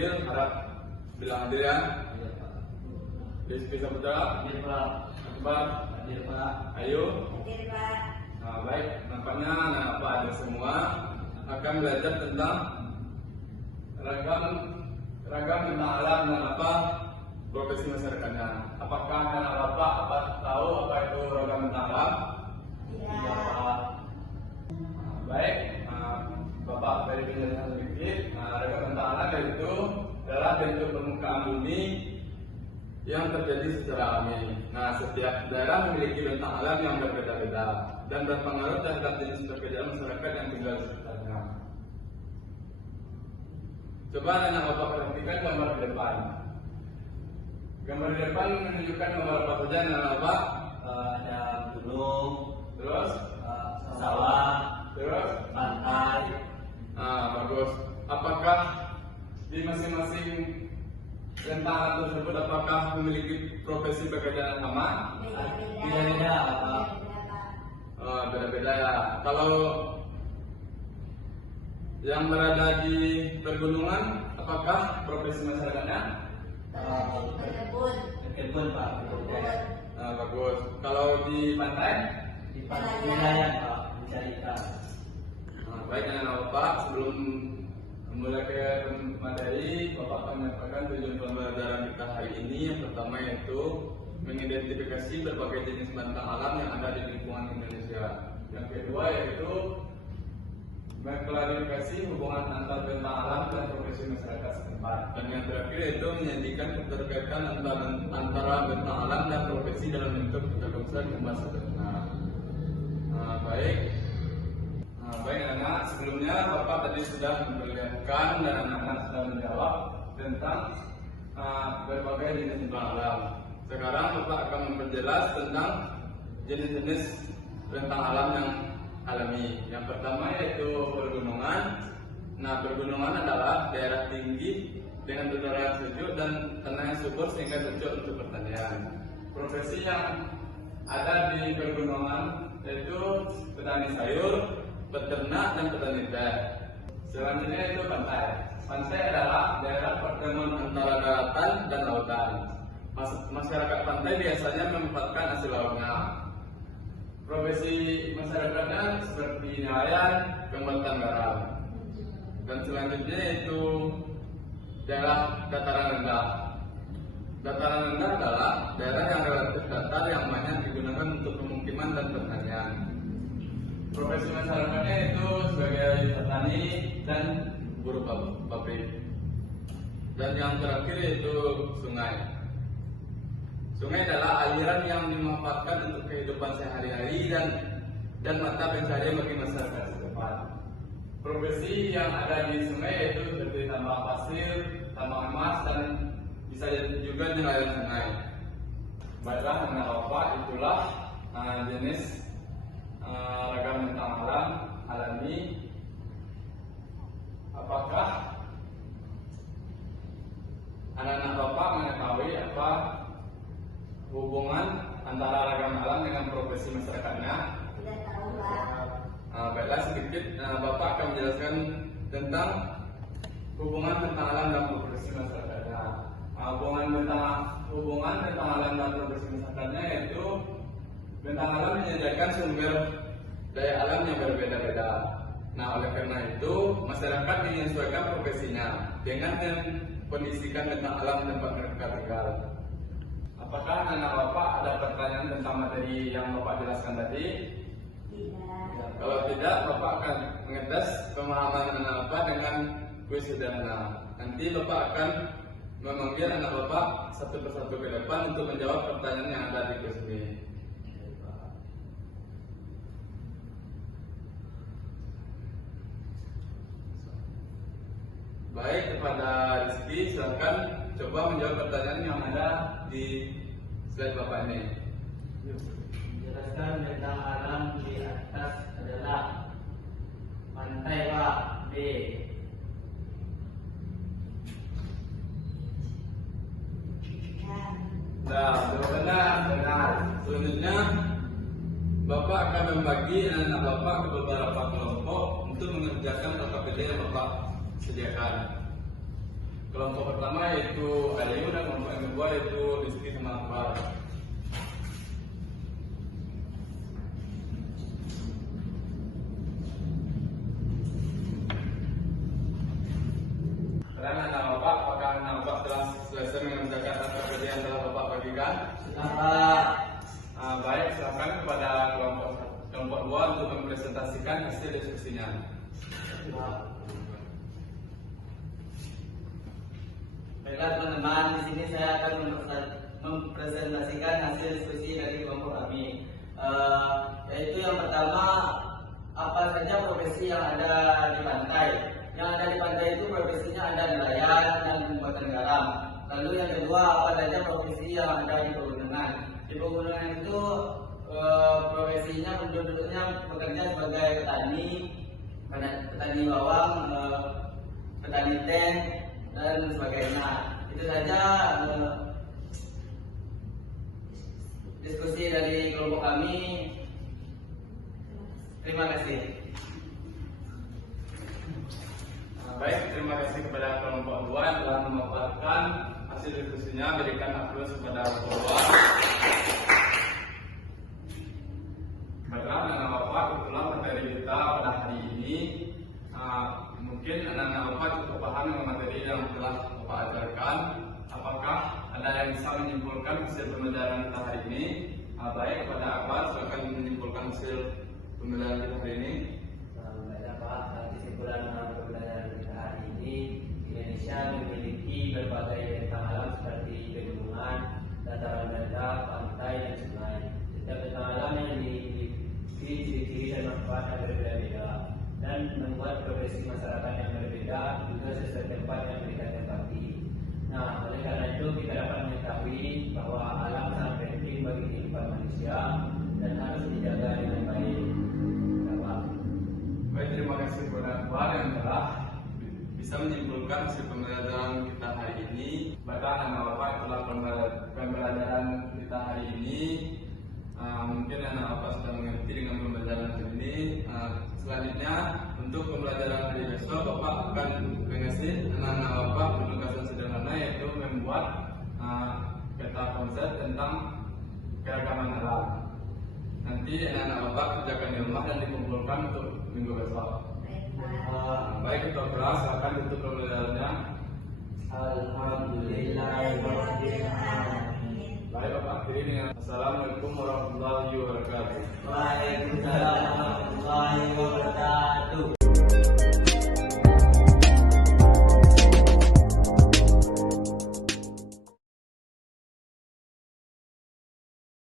manggil, harap bilang hadir ya. Bisa Putra, Hadir Pak. Akbar, Hadir Pak. Ayu. Hadir Pak. Nah, baik, nampaknya anak Bapak ada semua akan belajar tentang ragam tentang alam dan apa profesi masyarakatnya. Apakah anak Bapak tahu apa itu ragam tentang alam? Tidak. Pak. Baik, Bapak dari penjelasan sedikit. Ragam tentang alam itu adalah bentuk permukaan bumi yang terjadi secara alami. Nah, setiap daerah memiliki bentang alam yang berbeda-beda dan berpengaruh terhadap jenis pekerjaan masyarakat yang tinggal di sekitarnya. Coba anak Bapak perhatikan gambar di depan. Gambar di depan menunjukkan gambar apa saja anak Bapak? Ada gunung, Terus, sawah, terus, pantai. bagus. Apakah di masing-masing bentang alam tersebut apakah memiliki profesi pekerjaan yang sama? Beda-beda Pak. Beda-beda ya. Kalau yang berada di pergunungan, apakah profesi masyarakatnya? Berkebun. Berkebun Pak. Bagus. Kalau di pantai? Di pantai nelayan Pak. Mencari ikan. Baik anak Bapak, sebelum mulai ke materi, Bapak akan menyampaikan tujuan pembelajaran kita hari ini. Yang pertama yaitu mengidentifikasi berbagai jenis bentang alam yang ada di lingkungan Indonesia. Yang kedua yaitu mengklarifikasi hubungan antar bentang alam dan profesi masyarakat setempat. Dan yang terakhir yaitu menyajikan keterkaitan antara bentang alam dan profesi dalam bentuk telkomsel yang bahasa sederhana. Baik anak, sebelumnya Bapak tadi sudah memperlihatkan dan anak-anak sudah menjawab tentang berbagai jenis bentang alam. Sekarang Bapak akan memperjelas tentang jenis-jenis bentang alam yang alami. Yang pertama yaitu pergunungan. Nah, pergunungan adalah daerah tinggi dengan udara yang sejuk dan tanah yang subur sehingga cocok untuk pertanian. Profesi yang ada di pergunungan yaitu petani sayur, peternak, dan petani teh. Selanjutnya itu pantai. Pantai adalah daerah pertemuan antara daratan dan lautan. Masyarakat pantai biasanya memanfaatkan hasil lautnya. Profesi masyarakatnya seperti nelayan, pembuatan garam. Dan selanjutnya itu daerah dataran rendah. Dataran rendah adalah daerah yang relatif datar yang banyak digunakan untuk pemukiman dan pertanian. Profesi masyarakatnya itu sebagai petani dan buruh pabrik. Dan yang terakhir yaitu sungai. Sungai adalah aliran yang dimanfaatkan untuk kehidupan sehari-hari dan mata pencaharian bagi masyarakat setempat. Profesi yang ada di sungai yaitu seperti tambang pasir, tambang emas, dan bisa juga nelayan sungai. Baiklah anak Bapak, itulah jenis ragam bentang alam alami. Apakah anak-anak Bapak mengetahui apa hubungan antara ragam alam dengan profesi masyarakatnya? Tidak tahu Pak. Baiklah, sedikit Bapak akan menjelaskan tentang hubungan tentang alam dan profesi masyarakatnya. Hubungan tentang alam dan profesi masyarakatnya yaitu bentang alam menyediakan sumber daya alam yang berbeda-beda. Nah, oleh karena itu masyarakat menyesuaikan profesinya dengan mengkondisikan bentang alam tempat mereka tinggal. Apakah anak Bapak ada pertanyaan tentang materi yang Bapak jelaskan tadi? Tidak. Kalau tidak, Bapak akan mengetes pemahaman anak Bapak dengan kuis sederhana. Nanti Bapak akan memanggil anak Bapak satu persatu ke depan untuk menjawab pertanyaan yang ada di kuis ini. Baik, kepada Rizky, silakan coba menjawab pertanyaan yang ada di slide Bapak ini. Jelaskan bentang alam di atas adalah pantai Pak. B. Nah, jawabannya benar. Selanjutnya, Bapak akan membagi anak Bapak ke beberapa kelompok untuk mengerjakan KKPD yang Bapak sediakan. Kelompok pertama yaitu Aliu dan kelompok yang kedua yaitu Rizky sama Akbar. Sekarang anak bapak, apakah anak bapak telah selesai mengerjakan atas kerja yang telah bapak bagikan? Selamat. Baik, silakan kepada kelompok 2 untuk mempresentasikan hasil diskusinya. Baiklah teman-teman, di sini saya akan mempresentasikan hasil diskusi dari kelompok kami. Yaitu yang pertama, apa saja profesi yang ada di pantai. Yang ada di pantai itu profesinya ada nelayan dan pembuatan garam. Lalu yang kedua, apa saja profesi yang ada di pegunungan. Di pegunungan itu profesinya penduduknya bekerja sebagai petani bawang, petani teh dan sebagainya. Itu saja diskusi dari kelompok kami. Terima kasih. Baik, terima kasih kepada kelompok 2 yang telah memaparkan hasil diskusinya. Berikan aplaus kepada kelompok 2. Baiklah, anak-anak bapak, itulah materi kita pada hari ini. Mungkin anak-anak bapak cukup paham dengan materi yang telah bapak ajarkan. Apakah ada yang bisa menyimpulkan hasil pembelajaran kita hari ini? Baik, kepada Akbar, silakan menyimpulkan hasil pembelajaran kita hari ini. Baiklah Pak, kesimpulan pembelajaran kita hari ini, Indonesia memiliki berbagai bentang alam seperti pegunungan, dataran rendah, pantai, dan sungai. Setiap bentang alam yang dimiliki ciri-ciri dan manfaat yang berbeda-beda dan membuat profesi masyarakat yang berbeda juga sesuai tempat yang mereka tempati. Nah, oleh karena itu kita dapat mengetahui bahwa alam sangat penting bagi kehidupan manusia dan harus dijaga dengan baik. Baik, terima kasih kepada Akbar yang telah bisa menyimpulkan hasil pembelajaran kita hari ini. Baiklah, anak bapak, itulah pembelajaran kita hari ini. Mungkin anak bapak sudah mengerti dengan pembelajaran hari ini. Selanjutnya, untuk pembelajaran hari besok, bapak akan mengasih anak-anak bapak penugasan sederhana, yaitu membuat peta konsep tentang keragaman alam. Nanti anak-anak bapak kerjakan di rumah dan dikumpulkan untuk minggu besok. Baik, kita kelas akan tutup pembelajarannya. Alhamdulillahirobbilalamin. Baik, bapak akhiri dengan Assalamualaikum warahmatullahi wabarakatuh. Waalaikumsalam.